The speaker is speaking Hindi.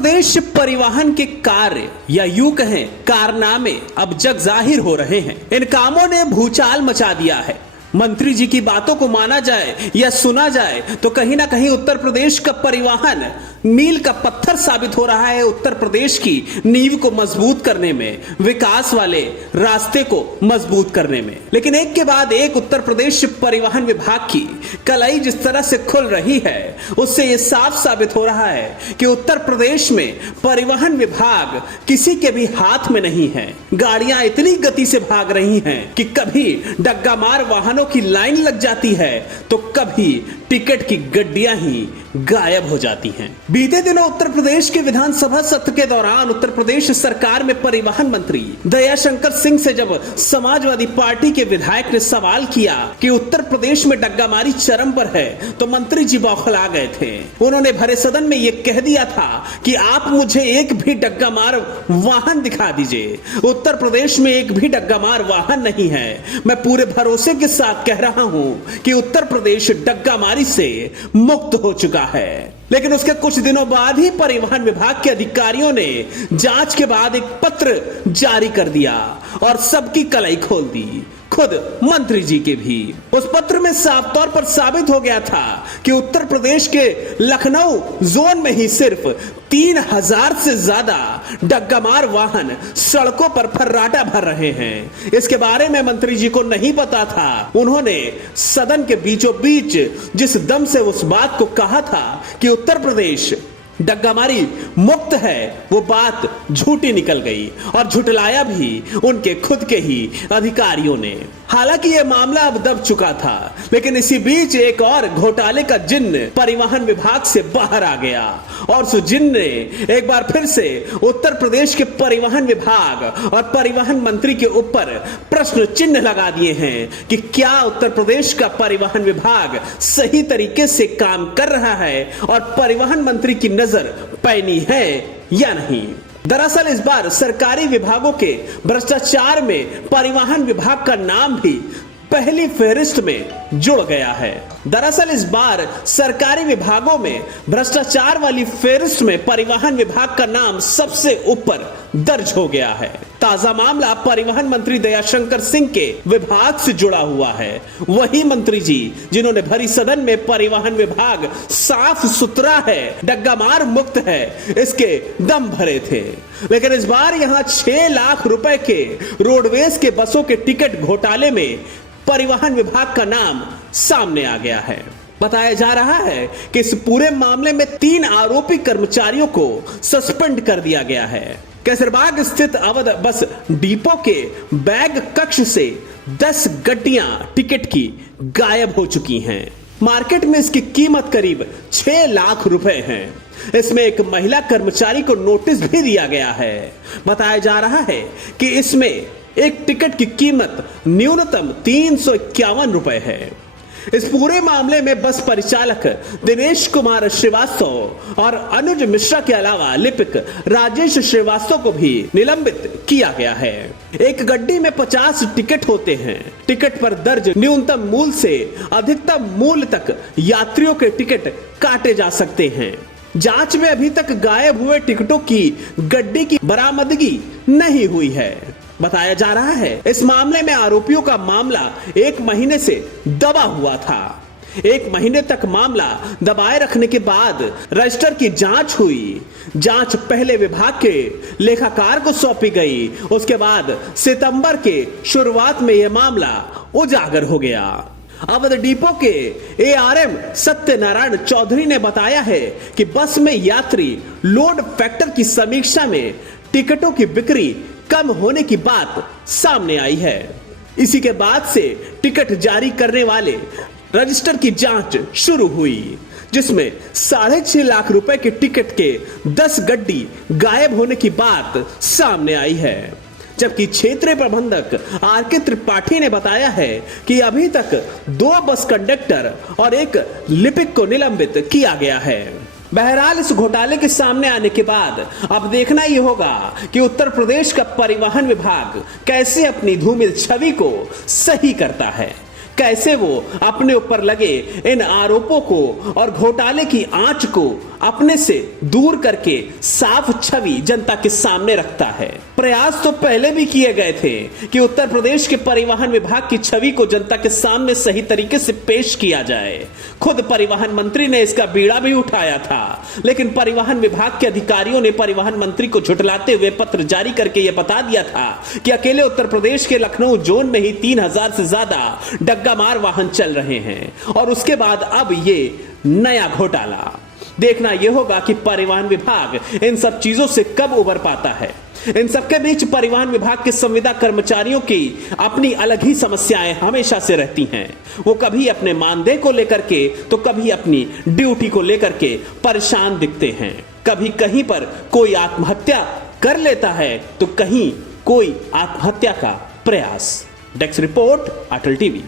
प्रदेश परिवहन के कार्य या यूं कहें कारनामे अब जग जाहिर हो रहे हैं। इन कामों ने भूचाल मचा दिया है। मंत्री जी की बातों को माना जाए या सुना जाए तो कहीं ना कहीं उत्तर प्रदेश का परिवहन मील का पत्थर साबित हो रहा है। उत्तर प्रदेश की नींव को मजबूत करने में, विकास वाले रास्ते को मजबूत करने में। लेकिन एक के बाद एक उत्तर प्रदेश परिवहन विभाग की कलाई जिस तरह से खुल रही है, उससे यह साफ साबित हो रहा है कि उत्तर प्रदेश में परिवहन विभाग किसी के भी हाथ में नहीं है। गाड़ियां इतनी गति से भाग रही हैं कि कभी डग्गामार वाहनों की लाइन लग जाती है तो कभी टिकट की गड्डियां ही गायब हो जाती हैं। बीते दिनों उत्तर प्रदेश के विधानसभा सत्र के दौरान उत्तर प्रदेश सरकार में परिवहन मंत्री दयाशंकर सिंह से जब समाजवादी पार्टी के विधायक ने सवाल किया कि उत्तर प्रदेश में डग्गामारी चरम पर है, तो मंत्री जी बौखला गए थे। उन्होंने भरे सदन में यह कह दिया था कि आप मुझे एक भी डग्गामार वाहन दिखा दीजिए। उत्तर प्रदेश में एक भी डग्गामार वाहन नहीं है। मैं पूरे भरोसे के साथ कह रहा हूं कि उत्तर प्रदेश डग्गामारी से मुक्त हो चुका है। लेकिन उसके कुछ दिनों बाद ही परिवहन विभाग के अधिकारियों ने जांच के बाद एक पत्र जारी कर दिया और सबकी कलाई खोल दी, खुद मंत्री जी के भी। उस पत्र में साफ तौर पर साबित हो गया था कि उत्तर प्रदेश के लखनऊ जोन में ही सिर्फ 3000 से ज्यादा डग्गामार वाहन सड़कों पर फर्राटा भर रहे हैं। इसके बारे में मंत्री जी को नहीं पता था। उन्होंने सदन के बीचों बीच जिस दम से उस बात को कहा था कि उत्तर प्रदेश डग्गामारी मुक्त है, वो बात झूठी निकल गई और झुटलाया भी उनके खुद के ही अधिकारियों ने। हालांकि यह मामला अब दब चुका था, लेकिन इसी बीच एक और घोटाले का जिन्न परिवहन विभाग से बाहर आ गया और उस जिन्न ने एक बार फिर से उत्तर प्रदेश के परिवहन विभाग और परिवहन मंत्री के ऊपर प्रश्न चिन्ह लगा दिए हैं कि क्या उत्तर प्रदेश का परिवहन विभाग सही तरीके से काम कर रहा है और परिवहन मंत्री की नजर पैनी है या नहीं। दरअसल इस बार सरकारी विभागों के भ्रष्टाचार में परिवहन विभाग का नाम भी पहली फहरिस्त में जुड़ गया है। दरअसल इस बार सरकारी विभागों में भ्रष्टाचार वाली फहरिस्त में परिवहन विभाग का नाम सबसे ऊपर दर्ज हो गया है। ताजा मामला परिवहन मंत्री दयाशंकर सिंह के विभाग से जुड़ा हुआ है। वही मंत्री जी जिन्होंने भरी सदन में परिवहन विभाग साफ सुथरा है, डग्गामार मुक्त है, इसके दम भरे थे। लेकिन इस बार यहां 6 लाख रुपए के रोडवेज के बसों के टिकट घोटाले में परिवहन विभाग का नाम सामने आ गया है। बताया जा रहा है कि इस पूरे मामले में 3 आरोपी कर्मचारियों को सस्पेंड कर दिया गया है। कैसरबाग स्थित अवध बस डिपो के बैग कक्ष से 10 गड्डियां टिकट की गायब हो चुकी हैं। मार्केट में इसकी कीमत करीब 6 लाख रुपए है। इसमें एक महिला कर्मचारी को नोटिस भी दिया गया है। बताया जा रहा है कि इसमें एक टिकट की कीमत न्यूनतम 351 रुपए है। इस पूरे मामले में बस परिचालक दिनेश कुमार श्रीवास्तव और अनुज मिश्रा के अलावा लिपिक राजेश श्रीवास्तव को भी निलंबित किया गया है। एक गड्डी में 50 टिकट होते हैं। टिकट पर दर्ज न्यूनतम मूल्य से अधिकतम मूल्य तक यात्रियों के टिकट काटे जा सकते हैं। जांच में अभी तक गायब हुए टिकटों की गड्डी की बरामदगी नहीं हुई है। बताया जा रहा है इस मामले में आरोपियों का मामला 1 महीने से दबा हुआ था। 1 महीने तक मामला दबाए रखने के बाद रजिस्टर की जांच हुई। जांच पहले विभाग के लेखाकार को सौंपी गई। उसके बाद सितंबर के शुरुआत में यह मामला उजागर हो गया। अवध डिपो के एआरएम सत्यनारायण चौधरी ने बताया है कि बस में यात्री लोड फैक्टर की समीक्षा में टिकटों की बिक्री कम होने की बात सामने आई है। इसी के बाद से टिकट जारी करने वाले रजिस्टर की जांच शुरू हुई, जिसमें 6.5 लाख रुपए के टिकट के 10 गड्डी गायब होने की बात सामने आई है। जबकि क्षेत्रीय प्रबंधक आर.के. त्रिपाठी ने बताया है कि अभी तक 2 बस कंडक्टर और 1 लिपिक को निलंबित किया गया है। बहरहाल इस घोटाले के सामने आने के बाद अब देखना यह होगा कि उत्तर प्रदेश का परिवहन विभाग कैसे अपनी धूमिल छवि को सही करता है, कैसे वो अपने ऊपर लगे इन आरोपों को और घोटाले की आंच को अपने से दूर करके साफ छवि जनता के सामने रखता है। प्रयास तो पहले भी किए गए थे कि उत्तर प्रदेश के परिवहन विभाग की छवि को जनता के सामने सही तरीके से पेश किया जाए। खुद परिवहन मंत्री ने इसका बीड़ा भी उठाया था, लेकिन परिवहन विभाग के अधिकारियों ने परिवहन मंत्री को झुठलाते हुए पत्र जारी करके यह बता दिया था कि अकेले उत्तर प्रदेश के लखनऊ जोन में ही 3000 से ज्यादा डग्गामार वाहन चल रहे हैं। और उसके बाद अब ये नया घोटाला। देखना यह होगा कि परिवहन विभाग इन सब चीजों से कब उबर पाता है। इन सबके बीच परिवहन विभाग के संविदा कर्मचारियों की अपनी अलग ही समस्याएं हमेशा से रहती हैं। वो कभी अपने मानदेय को लेकर के तो कभी अपनी ड्यूटी को लेकर के परेशान दिखते हैं। कभी कहीं पर कोई आत्महत्या कर लेता है तो कहीं कोई आत्महत्या का प्रयास। डेस्क रिपोर्ट, अटल टीवी।